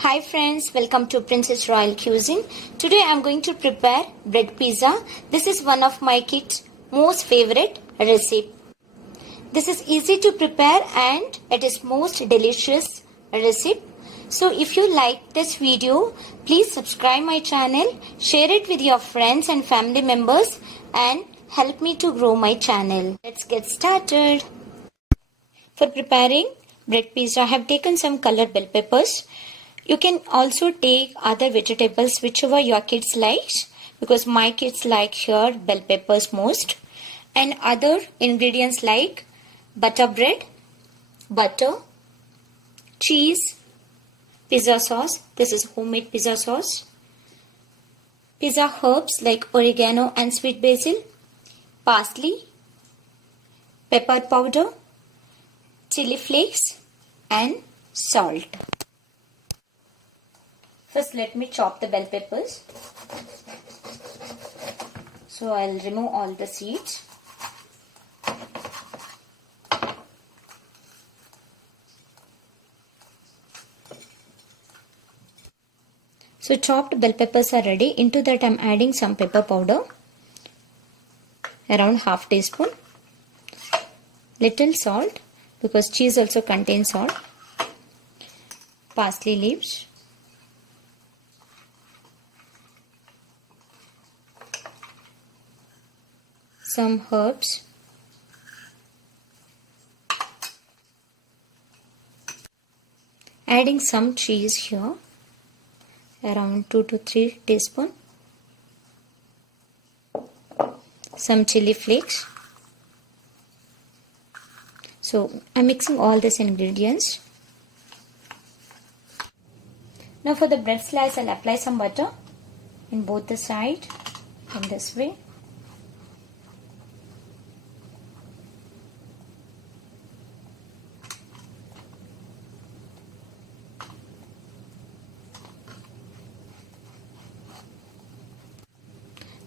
Hi friends, welcome to Princess Royal Cuisine. Today I am going to prepare bread pizza. This is one of my kids' most favorite recipe. This is easy to prepare and it is most delicious recipe. So if you like this video, please subscribe my channel, share it with your friends and family members and help me to grow my channel. Let's get started. For preparing bread pizza, I have taken some colored bell peppers. You can also take other vegetables whichever your kids like, because my kids like here bell peppers most, and other ingredients like butter bread, butter, cheese, pizza sauce. This is homemade pizza sauce. Pizza herbs like oregano and sweet basil, parsley, pepper powder, chili flakes and salt. First let me chop the bell peppers. So I'll remove all the seeds. So chopped bell peppers are ready. Into that I'm adding some pepper powder, around half teaspoon. Little salt, because cheese also contains salt. Parsley leaves. Some herbs. Adding some cheese here, around 2 to 3 teaspoons. Some chili flakes. So I'm mixing all these ingredients. Now for the bread slice, I'll apply some butter in both the sides in this way.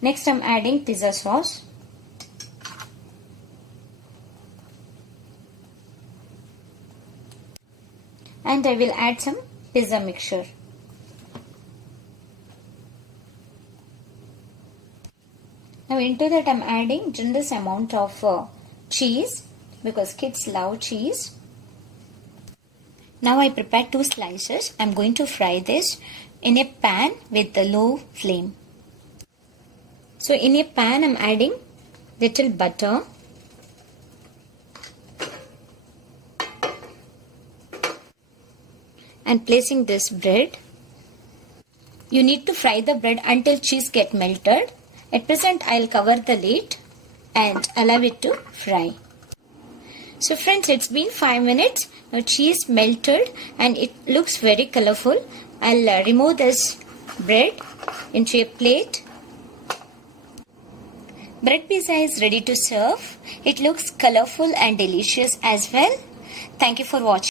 Next I'm adding pizza sauce. And I will add some pizza mixture. Now into that I'm adding generous amount of cheese, because kids love cheese. Now I prepared 2 slices. I'm going to fry this in a pan with the low flame. So in a pan I'm adding little butter, and placing this bread. You need to fry the bread until cheese get melted. At present I'll cover the lid and allow it to fry. So friends, it's been 5 minutes. Now cheese melted and it looks very colorful. I'll remove this bread into a plate. Bread pizza is ready to serve. It looks colorful and delicious as well. Thank you for watching.